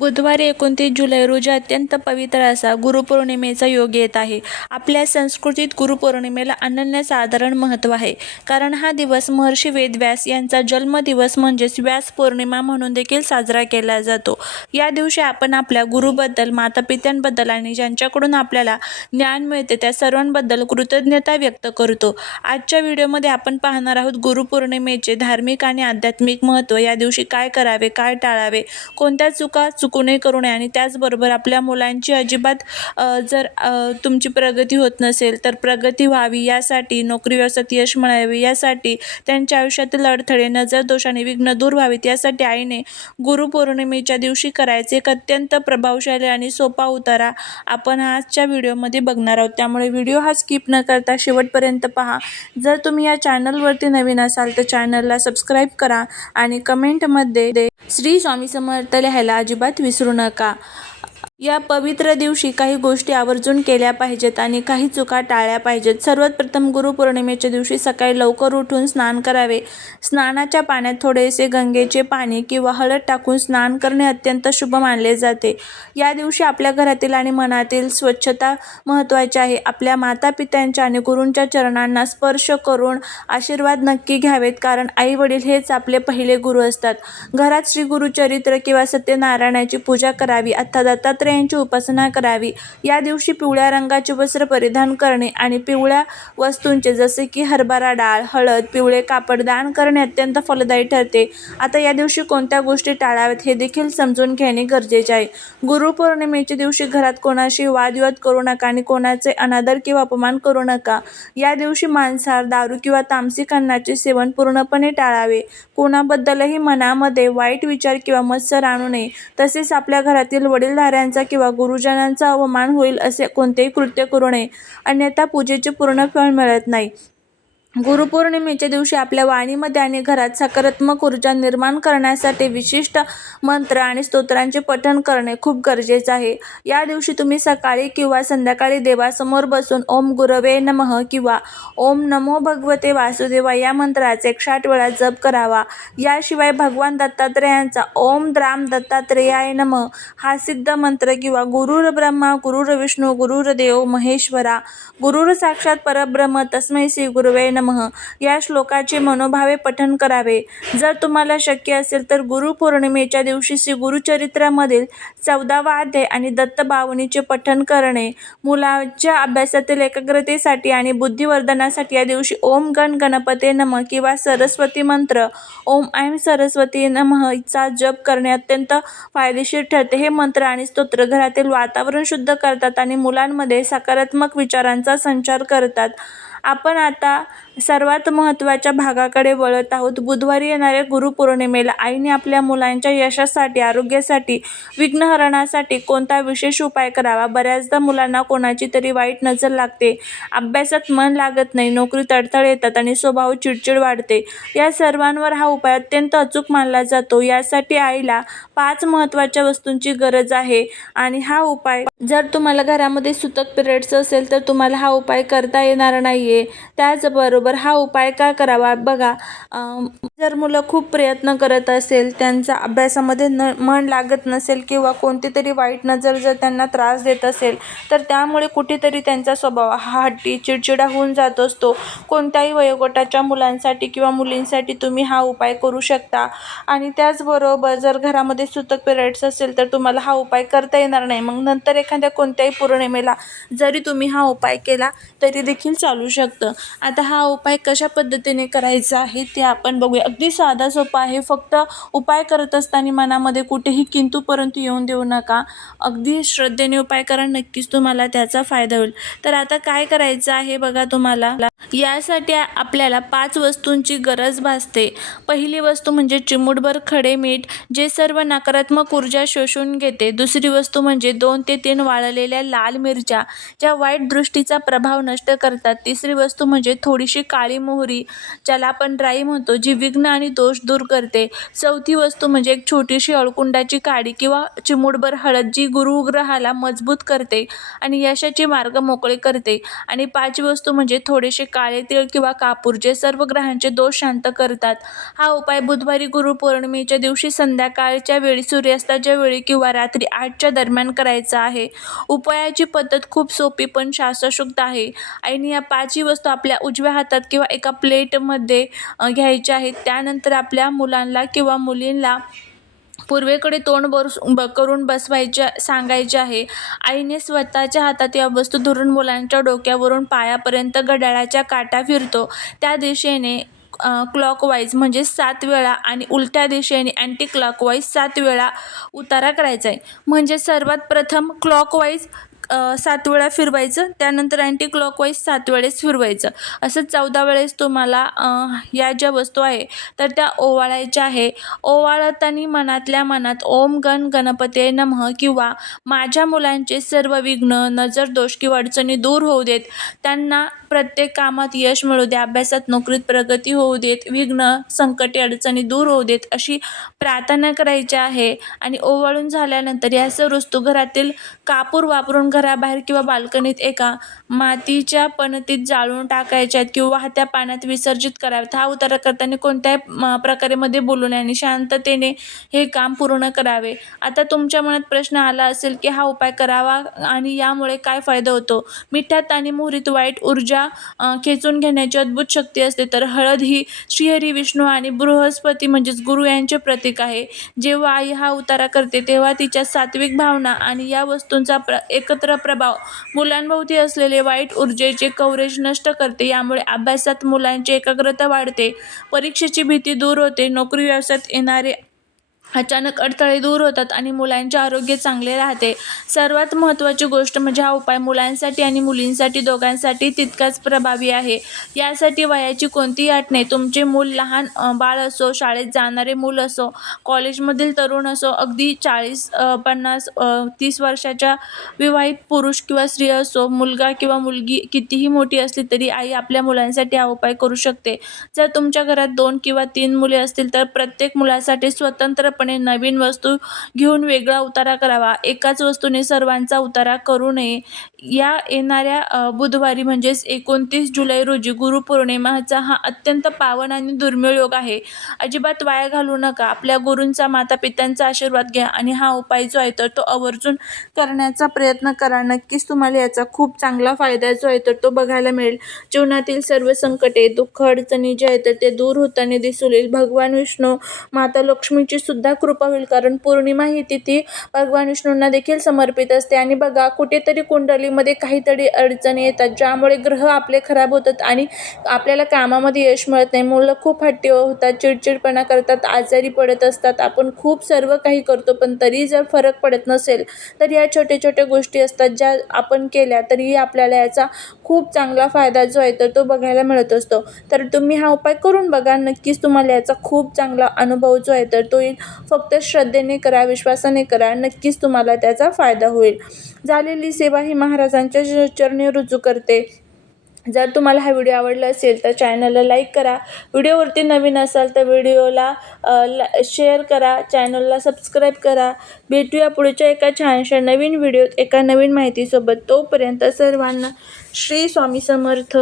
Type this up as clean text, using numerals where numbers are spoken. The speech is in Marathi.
बुधवारी 29 जुलै रोजी अत्यंत पवित्र असा गुरुपौर्णिमेचा योग येत आहे. आपल्या संस्कृतीत गुरुपौर्णिमेला अनन्यसाधारण महत्त्व आहे. कारण हा दिवस महर्षी वेदव्यास यांचा जन्मदिवस म्हणजेच व्यास पौर्णिमा म्हणून देखील साजरा केला जातो. या दिवशी आपण आपल्या गुरुबद्दल, मातापित्यांबद्दल आणि ज्यांच्याकडून आपल्याला ज्ञान मिळते त्या सर्वांबद्दल कृतज्ञता व्यक्त करतो. आजच्या व्हिडिओमध्ये आपण पाहणार आहोत गुरुपौर्णिमेचे धार्मिक आणि आध्यात्मिक महत्त्व. या दिवशी काय करावे, काय टाळावे, कोणत्या चुका चुकूनही करू नये आणि त्याचबरोबर आपल्या मुलांची अजिबात जर तुमची प्रगती होत नसेल तर प्रगती व्हावी यासाठी, नोकरी व्यवसायात यश मिळावे यासाठी, त्यांच्या आयुष्यातील अडथळे, नजर दोष आणि विघ्न दूर व्हावीत यासाठी आईने गुरुपौर्णिमेच्या दिवशी करायचे एक अत्यंत प्रभावशाली आणि सोपा उतारा आपण आजच्या व्हिडिओमध्ये बघणार आहोत. त्यामुळे व्हिडिओ हा स्किप न करता शेवटपर्यंत पहा. जर तुम्ही या चॅनलवरती नवीन असाल तर चॅनलला सबस्क्राईब करा आणि कमेंटमध्ये श्री स्वामी समर्थ लिहायला अजिबात विसरू नका. या पवित्र दिवशी काही गोष्टी आवर्जून केल्या पाहिजेत आणि काही चुका टाळल्या पाहिजेत. सर्वात प्रथम गुरुपौर्णिमेच्या दिवशी सकाळी लवकर उठून स्नान करावे. स्नानाच्या पाण्यात थोडेसे गंगेचे पाणी किंवा हळद टाकून स्नान करणे अत्यंत शुभ मानले जाते. या दिवशी आपल्या घरातील आणि मनातील स्वच्छता महत्त्वाची आहे. आपल्या मातापित्यांच्या आणि गुरूंच्या चरणांना स्पर्श करून आशीर्वाद नक्की घ्यावेत, कारण आई वडील हेच आपले पहिले गुरु असतात. घरात श्री गुरुचरित्र किंवा सत्यनारायणाची पूजा करावी अर्थात दत्तात्रेयांची उपासना करावी. या दिवशी पिवळ्या रंगाचे वस्त्र परिधान करणे आणि पिवळ्या वस्तूंचे जसे की हरभरा डाळ, हळद, पिवळे कापड दान करणे अत्यंत फलदायी ठरते. आता या दिवशी कोणत्या गोष्टी टाळाव्यात हे देखील समजून घेणे गरजेचे आहे. गुरुपौर्णिमेच्या दिवशी घरात कोणाशी वादविवाद करू नका आणि कोणाचे अनादर किंवा अपमान करू नका. या दिवशी मांसाहार, दारू किंवा तामसिक अन्नाचे सेवन पूर्णपणे टाळावे. कोणाबद्दलही मनामध्ये वाईट विचार किंवा मत्सर आणू नये. तसेच आपल्या घरातील वडीलधाऱ्यांचा किंवा गुरुजनांचा अवमान होईल असे कोणतेही कृत्य करू नये, अन्यथा पूजेचे पूर्ण फळ मिळत नाही. गुरुपौर्णिमेच्या दिवशी आपल्या वाणीमध्ये आणि घरात सकारात्मक ऊर्जा निर्माण करण्यासाठी विशिष्ट मंत्र आणि स्तोत्रांचे पठण करणे खूप गरजेचे आहे. या दिवशी तुम्ही सकाळी किंवा संध्याकाळी देवासमोर बसून ओम गुरवे नमः किंवा ओम नमो भगवते वासुदेवाय या मंत्राचा 108 वेळा जप करावा. याशिवाय भगवान दत्तात्रेयांचा ओम द्राम दत्तात्रेयाय नमः हा सिद्ध मंत्र किंवा गुरुर ब्रह्मा गुरुर विष्णू गुरुर्देव महेश्वरा गुरुर साक्षात परब्रह्म तस्मै श्री गुरुवे नमः या श्लोकाचे मनोभावे पठण करावे. जर तुम्हाला शक्य असेल तर गुरुपौर्णिमेच्या दिवशी श्री गुरुचरित्रामधील 14वा अध्याय आणि दत्तबावनीचे पठण करणे. मुलाच्या अभ्यासातील एकाग्रतेसाठी आणि बुद्धिवर्धनासाठी या दिवशी ओम गण गणपते नमः किंवा सरस्वती मंत्र ओम ऐं सरस्वती नमः चा जप करणे अत्यंत फायदेशीर ठरते. हे मंत्र आणि स्तोत्र घरातील वातावरण शुद्ध करतात आणि मुलांमध्ये सकारात्मक विचारांचा संचार करतात. आपण आता सर्वात महत्त्वाच्या भागाकडे वळत आहोत. बुधवारी येणाऱ्या गुरुपौर्णिमेला आईने आपल्या मुलांच्या यशासाठी, आरोग्यासाठी, विघ्नहरणासाठी कोणता विशेष उपाय करावा. बऱ्याचदा मुलांना कोणाची तरी वाईट नजर लागते, अभ्यासात मन लागत नाही, नोकरीत अडथळे येतात आणि स्वभाव चिडचिड वाढते. या सर्वांवर हा उपाय अत्यंत अचूक मानला जातो. यासाठी आईला 5 महत्त्वाच्या वस्तूंची गरज आहे आणि हा उपाय जर तुम्हाला घरामध्ये सुतक पिरियड्स असेल तर तुम्हाला हा उपाय करता येणार नाहीये. त्याचबरोबर हा उपाय का करावा बघा. जर मुलं खूप प्रयत्न करत असेल, त्यांचा अभ्यासामध्ये मन लागत नसेल किंवा कोणती तरी वाईट नजर जर त्यांना त्रास देत असेल तर त्यामुळे कुठेतरी त्यांचा स्वभाव हा हट्टी, चिडचिडा होऊन जात असतो. कोणत्याही वयोगटाच्या मुलांसाठी किंवा मुलींसाठी तुम्ही हा उपाय करू शकता. आणि त्याचबरोबर जर घरामध्ये सुतक पिरियड्स असेल तर तुम्हाला हा उपाय करता येणार नाही. मग नंतर एखाद्या कोणत्याही पौर्णिमेला जरी तुम्ही हा उपाय केला तरी देखील चालू शकतं. आता हा उपाय कशा पद्धतीने करायचा आहे ते आपण बघूया. अगदी साधा सोपा आहे. फक्त उपाय करत असताना मनामध्ये कुठेही किंतु परंतु येऊन देऊ नका. अगदी श्रद्धेने उपाय करा, नक्कीच तुम्हाला त्याचा फायदा होईल. तर आता काय करायचं आहे बघा तुम्हाला. यासाठी आपल्याला 5 वस्तूंची गरज भासते. पहिली वस्तू म्हणजे चिमूटभर खडे मीठ जे सर्व नकारात्मक ऊर्जा शोषून घेते. दुसरी वस्तू म्हणजे 2 ते 3 लसूण, वाळलेल्या लाल मिरच्या, ज्या वाईट दृष्टीचा प्रभाव नष्ट करतात. तिसरी वस्तू म्हणजे थोडीशी काळी मोहरी, ज्याला आपण राई म्हणतो, जी विघ्न आणि दोष दूर करते. चौथी वस्तू म्हणजे एक छोटीशी अळकुंडाची काडी किंवा चिमूटभर हळद, जी गुरुग्रहाला मजबूत करते आणि यशाचे मार्ग मोकळे करते. आणि पाचवी वस्तू म्हणजे थोडेसे काळे तीळ किंवा कापूर, जे सर्व ग्रहांचे दोष शांत करतात. हा उपाय बुधवारी गुरुपौर्णिमेच्या दिवशी संध्याकाळच्या वेळी, सूर्यास्ताच्या वेळी किंवा रात्री 8च्या दरम्यान करायचा आहे. उपायाची पद्धत खूप सोपी पण शास्त्रशुद्ध आहे. आणि या पाचही वस्तू आपल्या उजव्या हातात किंवा एका प्लेटमध्ये घ्यायच्या आहेत. त्यानंतर आपल्या मुलांना किंवा मुलींना पूर्वेकडे तोंड करून बसवायचे सांगायचे आहे. आईने स्वतःच्या हातात या वस्तू धरून मुलांच्या डोक्यावरून पायापर्यंत घड्याळाच्या काटा फिरतो त्या दिशेने क्लॉकवाईज म्हणजे 7 वेळा आणि उलट्या दिशेने अँटी क्लॉकवाईज 7 वेळा उतारा करायचा आहे. म्हणजे सर्वात प्रथम क्लॉकवाईज 7 वेळा फिरवायचं, त्यानंतर अँटी क्लॉकवाईज 7 वेळेस फिरवायचं. असं 14 वेळेस तुम्हाला या ज्या वस्तू आहे तर त्या ओवाळायच्या आहे. ओवाळताना मनातल्या मनात ओम गण गणपते नमः किंवा माझ्या मुलांचे सर्व विघ्न, नजर दोष किंवा अडचणी दूर होऊ देत, त्यांना प्रत्येक कामात यश मिळू दे, अभ्यासात नोकरीत प्रगती होऊ देत, विघ्न, संकटे, अडचणी दूर होऊ देत, अशी प्रार्थना करायची आहे. आणि ओवाळून झाल्यानंतर या सर्व वस्तू घरातील कापूर वापरून घराबाहेर किंवा बाल्कनीत एका मातीच्या पणतीत जाळून टाकायच्यात किंवा वाहत्या पाण्यात विसर्जित कराव्यात. हा उतारा करताना कोणत्याही प्रकारे मध्ये बोलू नये आणि शांततेने हे काम पूर्ण करावे. आता तुमच्या मनात प्रश्न आला असेल की हा उपाय करावा आणि यामुळे काय फायदा होतो? मिठात आणि मोहरीत वाईट ऊर्जा खेचून घेण्याची अद्भुत शक्ती असते, तर हळद ही श्रीहरी, विष्णू आणि बृहस्पती म्हणजेच गुरु यांचे प्रतीक आहे. जेव्हा आई हा उतारा करते तेव्हा तिच्या सात्विक भावना आणि या वस्तूंचा एकत्र प्रभाव मुलांभोवती असलेले वाईट ऊर्जेचे कव्हरेज नष्ट करते. यामुळे अभ्यासात मुलांची एकाग्रता वाढते, परीक्षेची भीती दूर होते, नोकरी व्यवसायात येणारे अचानक अडथळे दूर होतात आणि मुलांचे आरोग्य चांगले राहते. सर्वात महत्त्वाची गोष्ट म्हणजे हा उपाय मुलांसाठी आणि मुलींसाठी दोघांसाठी तितकाच प्रभावी आहे. यासाठी वयाची कोणतीही अट नाही. तुमचे मूल लहान बाळ असो, शाळेत जाणारे मूल असो, कॉलेजमधील तरुण असो, अगदी 40, 50, 30 वर्षाच्या विवाहित पुरुष किंवा स्त्री असो, मुलगा किंवा मुलगी कितीही मोठी असली तरी आई आपल्या मुलांसाठी हा उपाय करू शकते. जर तुमच्या घरात 2 किंवा 3 मुले असतील तर प्रत्येक मुलासाठी स्वतंत्रपणे नवीन वस्तू घेऊन वेगळा उतारा करावा. एकाच वस्तूने सर्वांचा उतारा करू नये. या येणाऱ्या बुधवारी म्हणजेच 29 जुलै रोजी गुरुपौर्णिमेचा हा अत्यंत पावन आणि दुर्मिळ योग आहे. अजिबात वाया घालवू नका. आपल्या गुरूंचा, मातापित्यांचा आशीर्वाद घ्या आणि हा उपाय जो आहे तर तो आवर्जून करण्याचा प्रयत्न करा. नक्कीच तुम्हाला याचा खूप चांगला फायदा जो आहे तर तो बघायला मिळेल. जीवनातील सर्व संकटे, दुःख, अडचणी जे आहेत तर ते दूर होताना दिसून येईल. भगवान विष्णू, माता लक्ष्मीची सुद्धा कृपा होईल, कारण पौर्णिमा ही तिथी भगवान विष्णूंना देखील समर्पित असते. आणि बघा, कुठेतरी कुंडलीमध्ये काहीतरी अडचणी येतात, ज्यामुळे ग्रह आपले खराब होतात आणि आपल्याला कामामध्ये यश मिळत नाही. मुलं खूप हट्टी होतात, चिडचिडपणा करतात, आजारी पडत असतात. आपण खूप सर्व काही करतो पण तरी जर फरक पडत नसेल तर या छोट्या छोट्या गोष्टी असतात ज्या आपण केल्या तरीही आपल्याला याचा खूप चांगला फायदा जो आहे तर तो बघायला मिळत असतो. तर तुम्ही हा उपाय करून बघा. नक्कीच तुम्हाला याचा खूप चांगला अनुभव जो आहे तर तो येईल. फक्त श्रद्धेने करा, विश्वासाने करा, नक्कीच तुम्हाला त्याचा फायदा होईल. झालेली सेवा ही महाराजांच्या चरणी रुजू करते. जर तुम्हाला हा व्हिडिओ आवडला असेल तर चॅनलला लाईक करा. व्हिडिओवरती नवीन असाल तर व्हिडिओला शेअर करा, चॅनलला सबस्क्राईब करा. भेटूया पुढच्या एका छानशा नवीन व्हिडिओत एका नवीन माहितीसोबत. तोपर्यंत सर्वांना श्री स्वामी समर्थ.